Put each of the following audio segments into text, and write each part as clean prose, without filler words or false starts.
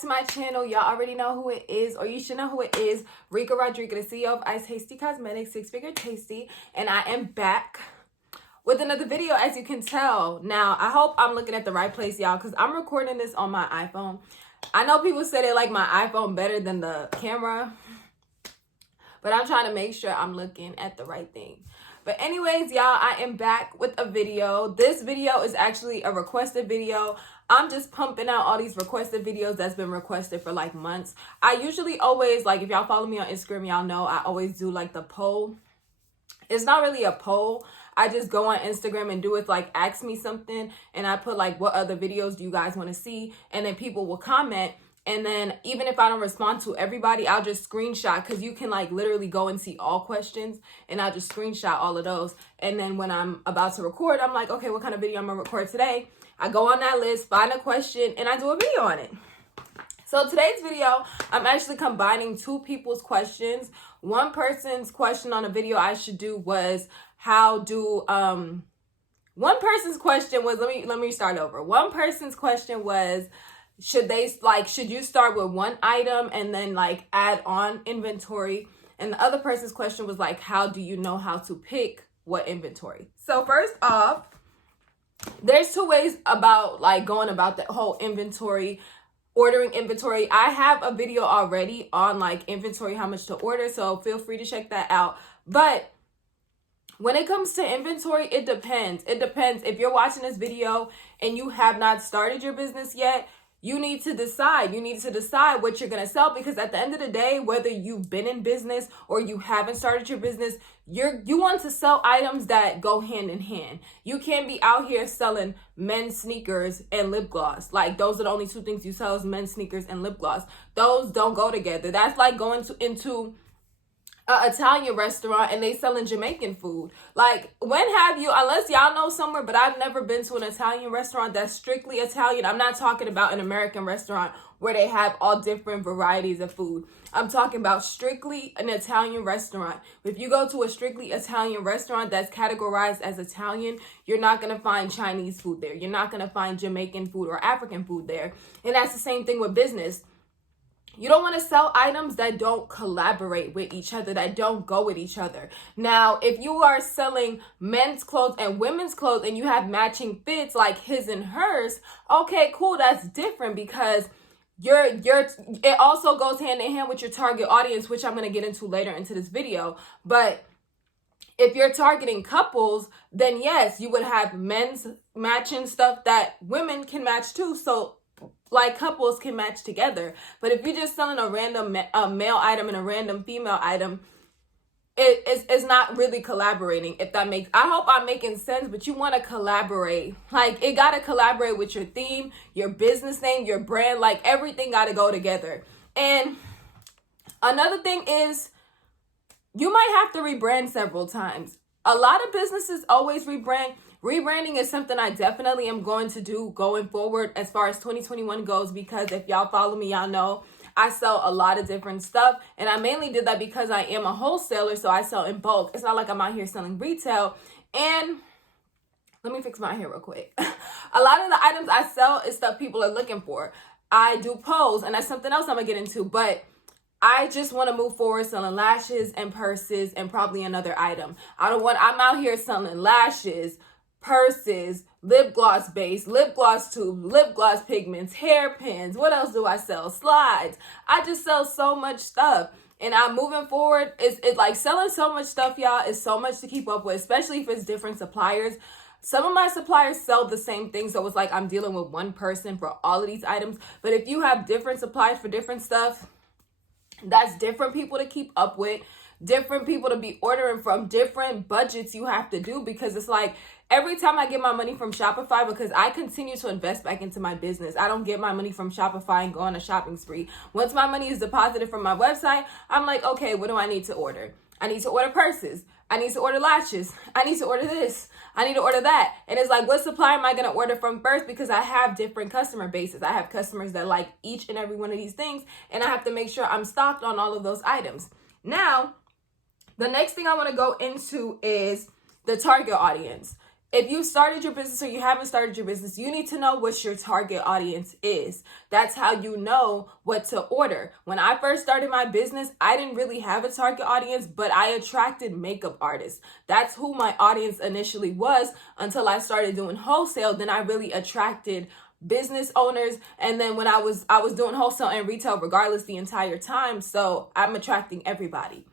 back to my channel. Y'all already know who it is, or you should know who it is. Rika Rodriguez, the CEO of Tasty Cosmetics, six-figure tasty, and I am back with another video, as you can tell. Now, I hope I'm looking at the right place, y'all, because I'm recording this on my iPhone. I know people say they like my iPhone better than the camera, but I'm trying to make sure I'm looking at the right thing. But anyways, y'all, I am back with a video. This video is actually a requested video. I'm just pumping out all these requested videos that's been requested for like months. I usually always, like, if y'all follow me on Instagram, y'all know I always do like the poll. It's not really a poll. I just go on Instagram and do it, like, ask me something, and I put like, what other videos do you guys want to see? And then people will comment. And then even if I don't respond to everybody, I'll just screenshot, because you can like literally go and see all questions, and I'll just screenshot all of those. And then when I'm about to record, I'm like, okay, what kind of video I'm gonna record today? I go on that list, find a question, and I do a video on it. So today's video, I'm actually combining two people's questions. One person's question on a video I should do was one person's question was, let me start over. One person's question was, should you start with one item and then like add on inventory? And the other person's question was like, how do you know how to pick what inventory? So first off, there's two ways about like going about that whole inventory, ordering inventory. I have a video already on like inventory, how much to order, so feel free to check that out. But when it comes to inventory, it depends. It depends. If you're watching this video and you have not started your business yet, you need to decide. You need to decide what you're going to sell, because at the end of the day, whether you've been in business or you haven't started your business, you want to sell items that go hand in hand. You can't be out here selling men's sneakers and lip gloss. Like, those are the only two things you sell, is men's sneakers and lip gloss. Those don't go together. That's like going into an Italian restaurant and they selling Jamaican food. Like, when have you, unless y'all know somewhere, but I've never been to an Italian restaurant that's strictly Italian. I'm not talking about an American restaurant where they have all different varieties of food. I'm talking about strictly an Italian restaurant. If you go to a strictly Italian restaurant that's categorized as Italian, you're not going to find Chinese food there. You're not going to find Jamaican food or African food there. And that's the same thing with business. You don't want to sell items that don't collaborate with each other, that don't go with each other. Now, if you are selling men's clothes and women's clothes and you have matching fits like his and hers, okay, cool, that's different, because it also goes hand in hand with your target audience, which I'm going to get into later into this video. But if you're targeting couples, then yes, you would have men's matching stuff that women can match too. So like couples can match together. But if you're just selling a random male item and a random female item, it's not really collaborating, if that makes, I hope I'm making sense. But you want to collaborate. Like, it got to collaborate with your theme, your business name, your brand. Like, everything got to go together. And another thing is, you might have to rebrand several times. A lot of businesses always rebrand. Rebranding is something I definitely am going to do going forward as far as 2021 goes, because if y'all follow me, y'all know I sell a lot of different stuff. And I mainly did that because I am a wholesaler, so I sell in bulk. It's not like I'm out here selling retail. And let me fix my hair real quick. A lot of the items I sell is stuff people are looking for. I do pose, and that's something else I'm going to get into. But I just want to move forward selling lashes and purses and probably another item. I'm out here selling lashes, purses, lip gloss base, lip gloss tube, lip gloss pigments, hairpins. What else do I sell? Slides. I just sell so much stuff. And I'm moving forward. It's like selling so much stuff, y'all, is so much to keep up with, especially if it's different suppliers. Some of my suppliers sell the same thing, so it's like I'm dealing with one person for all of these items. But if you have different suppliers for different stuff, that's different people to keep up with, different people to be ordering from, different budgets you have to do, because it's like every time I get my money from Shopify, because I continue to invest back into my business. I don't get my money from Shopify and go on a shopping spree. Once my money is deposited from my website, I'm like, okay, what do I need to order? I need to order purses. I need to order lashes. I need to order this. I need to order that. And it's like, what supplier am I going to order from first? Because I have different customer bases. I have customers that like each and every one of these things, and I have to make sure I'm stocked on all of those items. Now, the next thing I want to go into is the target audience. If you started your business or you haven't started your business, you need to know what your target audience is. That's how you know what to order. When I first started my business, I didn't really have a target audience, but I attracted makeup artists. That's who my audience initially was until I started doing wholesale. Then I really attracted business owners, and then when I was doing wholesale and retail regardless the entire time, so I'm attracting everybody.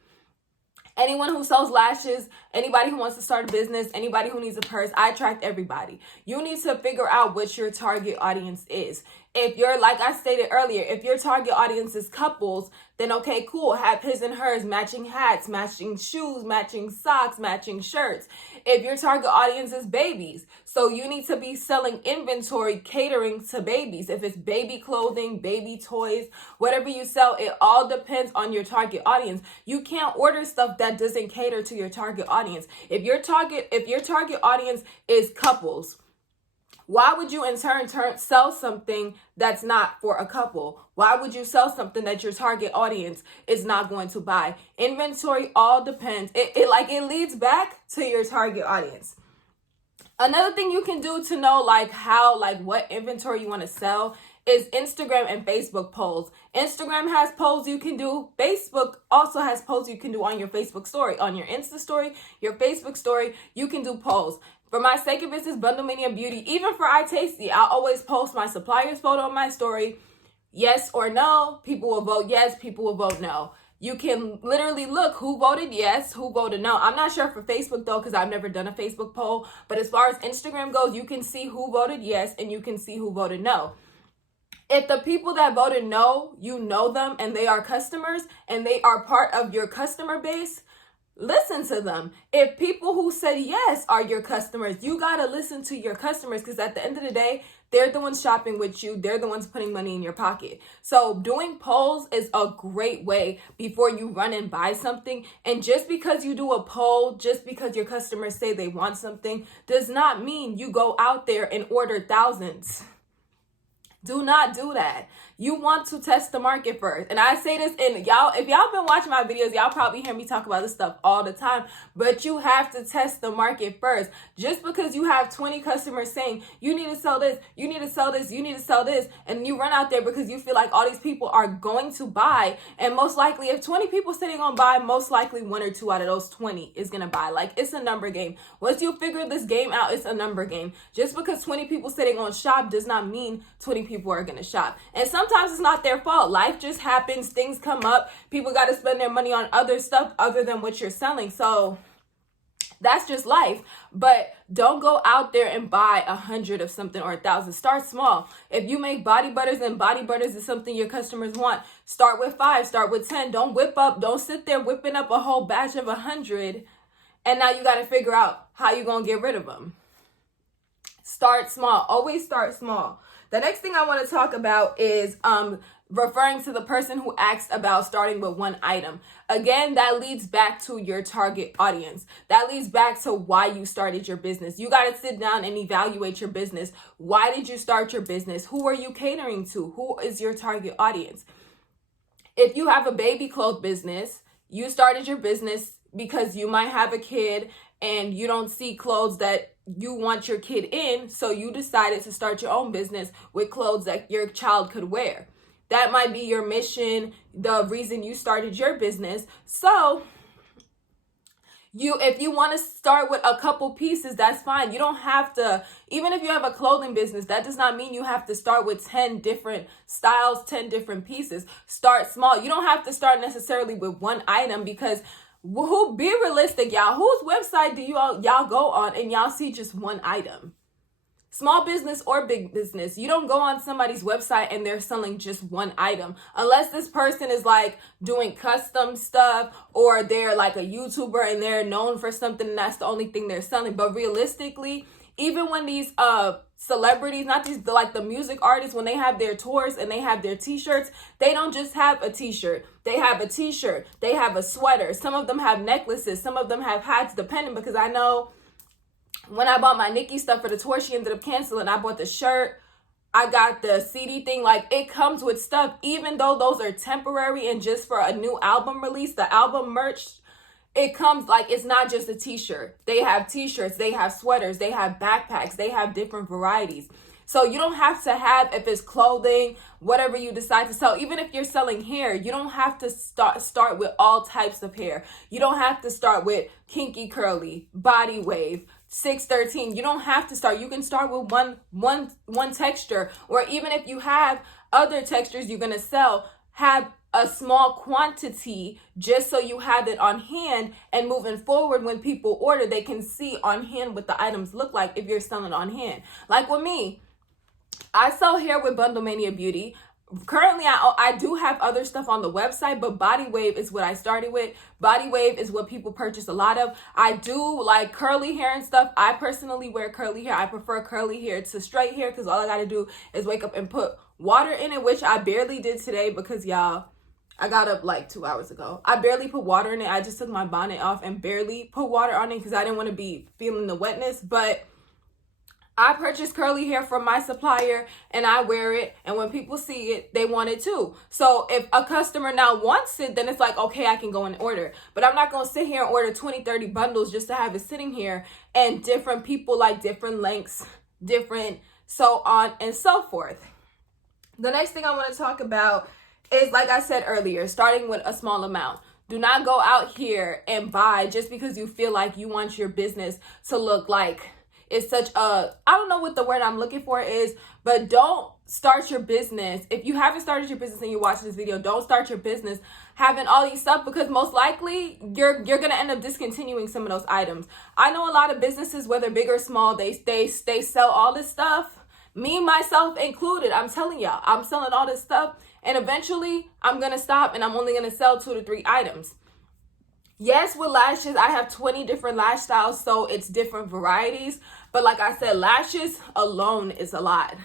Anyone who sells lashes, anybody who wants to start a business, anybody who needs a purse, I attract everybody. You need to figure out what your target audience is. If you're, like I stated earlier, if your target audience is couples, then okay, cool. Have his and hers, matching hats, matching shoes, matching socks, matching shirts. If your target audience is babies, so you need to be selling inventory catering to babies. If it's baby clothing, baby toys, whatever you sell, it all depends on your target audience. You can't order stuff that doesn't cater to your target audience. If your target audience is couples, why would you in turn sell something that's not for a couple? Why would you sell something that your target audience is not going to buy? Inventory all depends. It leads back to your target audience. Another thing you can do to know what inventory you want to sell is Instagram and Facebook polls. Instagram has polls you can do. Facebook also has polls you can do on your Facebook story. On your Insta story, your Facebook story, you can do polls. For my second business, Bundle Mania Beauty, even for Tasties, I always post my supplier's photo on my story. Yes or no, people will vote yes, people will vote no. You can literally look who voted yes, who voted no. I'm not sure for Facebook though, because I've never done a Facebook poll. But as far as Instagram goes, you can see who voted yes and you can see who voted no. If the people that voted no, you know them and they are customers and they are part of your customer base, listen to them. If people who said yes are your customers, you got to listen to your customers, because at the end of the day, they're the ones shopping with you. They're the ones putting money in your pocket. So doing polls is a great way before you run and buy something. And just because you do a poll, just because your customers say they want something, does not mean you go out there and order thousands. Do not do that. You want to test the market first. And I say this, and y'all, if y'all been watching my videos, y'all probably hear me talk about this stuff all the time, but you have to test the market first. Just because you have 20 customers saying, you need to sell this, you need to sell this, you need to sell this, and you run out there because you feel like all these people are going to buy, and most likely, if 20 people sitting on buy, most likely 1 or 2 out of those 20 is going to buy. Like, it's a number game. Once you figure this game out, it's a number game. Just because 20 people sitting on shop does not mean 20 people are going to shop. And sometimes it's not their fault. Life just happens. Things come up. People got to spend their money on other stuff other than what you're selling. So that's just life. But don't go out there and buy 100 of something or 1,000. Start small. If you make body butters and body butters is something your customers want, start with 5, start with 10. Don't sit there whipping up a whole batch of 100. And now you got to figure out how you're going to get rid of them. Start small. Always start small. The next thing I want to talk about is referring to the person who asked about starting with one item. Again, that leads back to your target audience. That leads back to why you started your business. You got to sit down and evaluate your business. Why did you start your business? Who are you catering to? Who is your target audience? If you have a baby clothes business, you started your business because you might have a kid and you don't see clothes that you want your kid in, so you decided to start your own business with clothes that your child could wear. That might be your mission, the reason you started your business. So if you want to start with a couple pieces, that's fine. You don't have to, even if you have a clothing business, that does not mean you have to start with 10 different styles, 10 different pieces. Start small. You don't have to start necessarily with one item, because be realistic, y'all. Whose website do y'all go on and y'all see just one item? Small business or big business, you don't go on somebody's website and they're selling just one item. Unless this person is like doing custom stuff, or they're like a YouTuber and they're known for something and that's the only thing they're selling. But realistically, even when these celebrities, not these, like the music artists, when they have their tours and they have their t-shirts, they don't just have a t-shirt. They have a t-shirt. They have a sweater. Some of them have necklaces. Some of them have hats, depending, because I know when I bought my Nicki stuff for the tour, she ended up canceling. I bought the shirt. I got the CD thing. Like, it comes with stuff, even though those are temporary and just for a new album release. The album merch it comes like, it's not just a t-shirt. They have t-shirts, they have sweaters, they have backpacks, they have different varieties. So you don't have to have, if it's clothing, whatever you decide to sell, even if you're selling hair, you don't have to start with all types of hair. You don't have to start with kinky curly, body wave, 613. You don't have to start. You can start with one texture, or even if you have other textures you're going to sell, have a small quantity just so you have it on hand, and moving forward when people order, they can see on hand what the items look like if you're selling on hand. Like with me, I sell hair with Bundle Mania Beauty. Currently, I do have other stuff on the website, but Body Wave is what I started with. Body Wave is what people purchase a lot of. I do like curly hair and stuff. I personally wear curly hair. I prefer curly hair to straight hair because all I got to do is wake up and put water in it, which I barely did today because, y'all, I got up like 2 hours ago. I barely put water in it. I just took my bonnet off and barely put water on it because I didn't want to be feeling the wetness. But I purchased curly hair from my supplier and I wear it. And when people see it, they want it too. So if a customer now wants it, then it's like, okay, I can go and order. But I'm not going to sit here and order 20, 30 bundles just to have it sitting here. And different people like different lengths, different so on and so forth. The next thing I want to talk about is, like I said earlier, starting with a small amount. Do not go out here and buy just because you feel like you want your business to look like it's such a, I don't know what the word I'm looking for is, but don't start your business. If you haven't started your business and you're watching this video, don't start your business having all these stuff, because most likely you're going to end up discontinuing some of those items. I know a lot of businesses, whether big or small, they sell all this stuff. Me, myself included. I'm telling y'all, I'm selling all this stuff, and eventually I'm going to stop and I'm only going to sell 2 to 3 items. Yes, with lashes, I have 20 different lash styles, so it's different varieties. But like I said, lashes alone is a lot.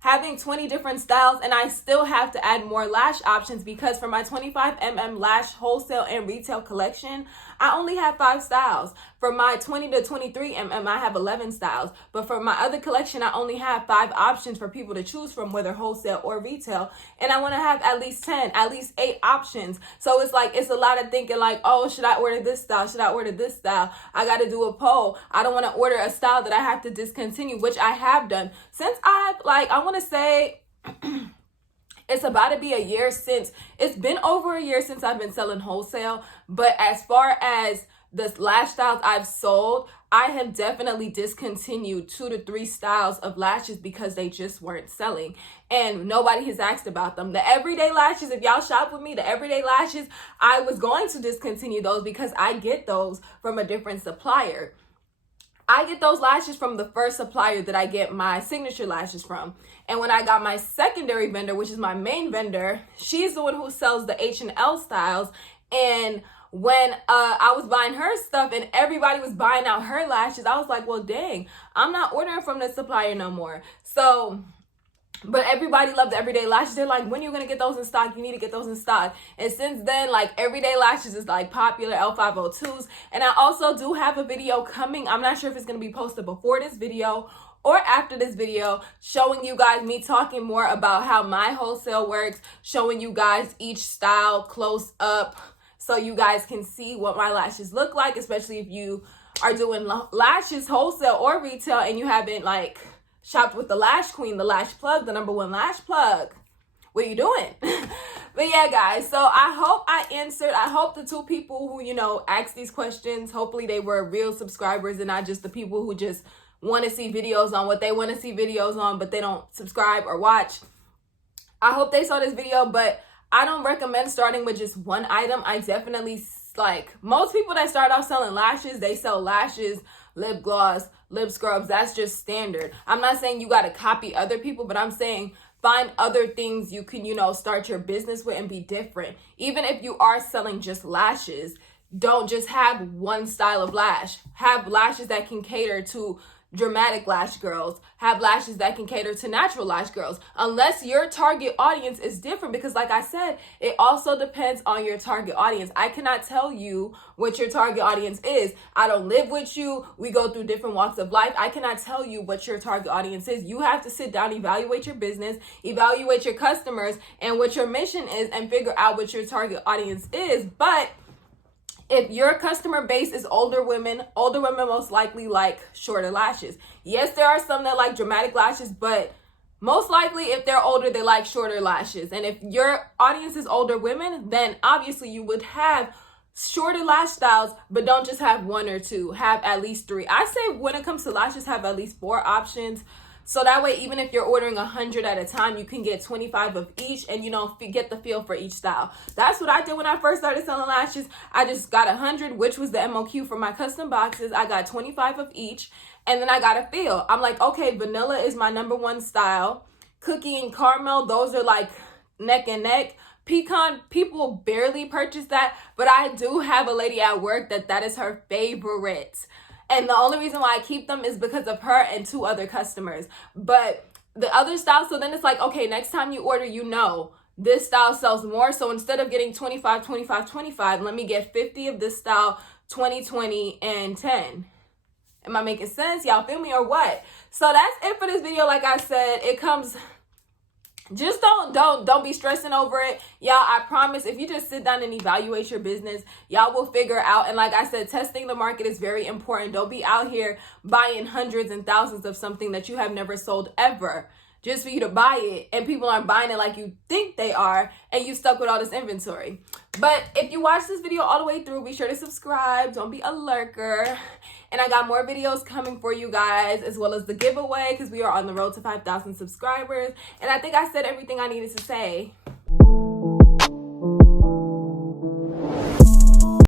Having 20 different styles, and I still have to add more lash options because for my 25mm lash wholesale and retail collection, I only have 5 styles. For my 20 to 23mm, I have 11 styles. But for my other collection, I only have 5 options for people to choose from, whether wholesale or retail. And I want to have at least 10, at least 8 options. So it's like, it's a lot of thinking like, oh, should I order this style? Should I order this style? I got to do a poll. I don't want to order a style that I have to discontinue, which I have done. Since I want to say it's about to be a year since, it's been over a year since I've been selling wholesale. But as far as the lash styles I've sold, I have definitely discontinued 2 to 3 styles of lashes because they just weren't selling and nobody has asked about them. The everyday lashes, if y'all shop with me, the everyday lashes, I was going to discontinue those because I get those from a different supplier. I get those lashes from the first supplier that I get my signature lashes from. And when I got my secondary vendor, which is my main vendor, she's the one who sells the H&L styles. And when I was buying her stuff and everybody was buying out her lashes, I was like, well, dang, I'm not ordering from this supplier no more. So, but everybody loved the everyday lashes. They're like, when are you going to get those in stock? You need to get those in stock. And since then, like, everyday lashes is like popular, L502s. And I also do have a video coming. I'm not sure if it's going to be posted before this video or after this video, showing you guys me talking more about how my wholesale works, showing you guys each style close up so you guys can see what my lashes look like, especially if you are doing lashes wholesale or retail and you haven't like shopped with the Lash Queen, the Lash Plug, the #1 lash plug. What are you doing? But yeah, guys, so I hope I answered. I hope the 2 people who, asked these questions, hopefully they were real subscribers and not just the people who just want to see videos on what they want to see videos on, but they don't subscribe or watch. I hope they saw this video, but I don't recommend starting with just one item. I definitely, like, most people that start off selling lashes, they sell lashes, lip gloss, lip scrubs. That's just standard. I'm not saying you got to copy other people, but I'm saying find other things you can, start your business with and be different. Even if you are selling just lashes, don't just have one style of lash. Have lashes that can cater to dramatic lash girls, have lashes that can cater to natural lash girls, unless your target audience is different, because like I said, it also depends on your target audience. I cannot tell you what your target audience is. I don't live with you. We go through different walks of life. I cannot tell you what your target audience is. You have to sit down, evaluate your business, evaluate your customers and what your mission is, and figure out what your target audience is. But If your customer base is older women most likely like shorter lashes. Yes, there are some that like dramatic lashes, but most likely if they're older, they like shorter lashes. And if your audience is older women, then obviously you would have shorter lash styles, but don't just have one or two, have at least three. I say when it comes to lashes, have at least 4 options. So that way, even if you're ordering 100 at a time, you can get 25 of each and, you know, get the feel for each style. That's what I did when I first started selling lashes. I just got 100, which was the MOQ for my custom boxes. I got 25 of each, and then I got a feel. I'm like, okay, vanilla is my #1 style. Cookie and caramel, those are like neck and neck. Pecan, people barely purchase that, but I do have a lady at work that is her favorite. And the only reason why I keep them is because of her and 2 other customers. But the other style, so then it's like, okay, next time you order, you know, this style sells more. So instead of getting 25, 25, 25, let me get 50 of this style, 20, 20, and 10. Am I making sense? Y'all feel me or what? So that's it for this video. Like I said, it comes... Just don't be stressing over it. Y'all, I promise if you just sit down and evaluate your business, y'all will figure out. And like I said, testing the market is very important. Don't be out here buying hundreds and thousands of something that you have never sold ever just for you to buy it, and people aren't buying it like you think they are, and you stuck with all this inventory. But if you watch this video all the way through, be sure to subscribe. Don't be a lurker. And I got more videos coming for you guys, as well as the giveaway, because we are on the road to 5,000 subscribers. And I think I said everything I needed to say.